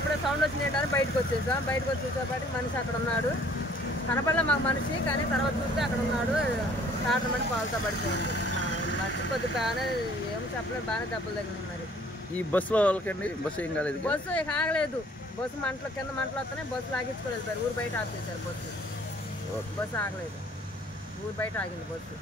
అప్పుడే సౌండ్ వచ్చినాయని బయటకు వచ్చేసాం. బయటకు వచ్చి చూసేపాటికి మనిషి అక్కడ ఉన్నాడు. కనపడలే మాకు మనిషి, కానీ తర్వాత చూస్తే అక్కడ ఉన్నాడు. టాటర్ మట్టి పాలతో పడిపోయింది. మనిషి కొద్దిగా బాగానే ఏం చెప్పలేదు, బాగానే దెబ్బలు తగిలినాయి. మరి ఈ బస్సులో వాళ్ళకండి బస్సు ఏం కాలేదు? బస్సు ఇక ఆగలేదు. బస్సు మంటలు కింద మంటలు వస్తున్నాయి. బస్సు లాగించుకోలేదు సార్, ఊరు బయట ఆపేశారు బస్సు. బస్సు ఆగలేదు, ఊరు బయట ఆగింది బస్సు.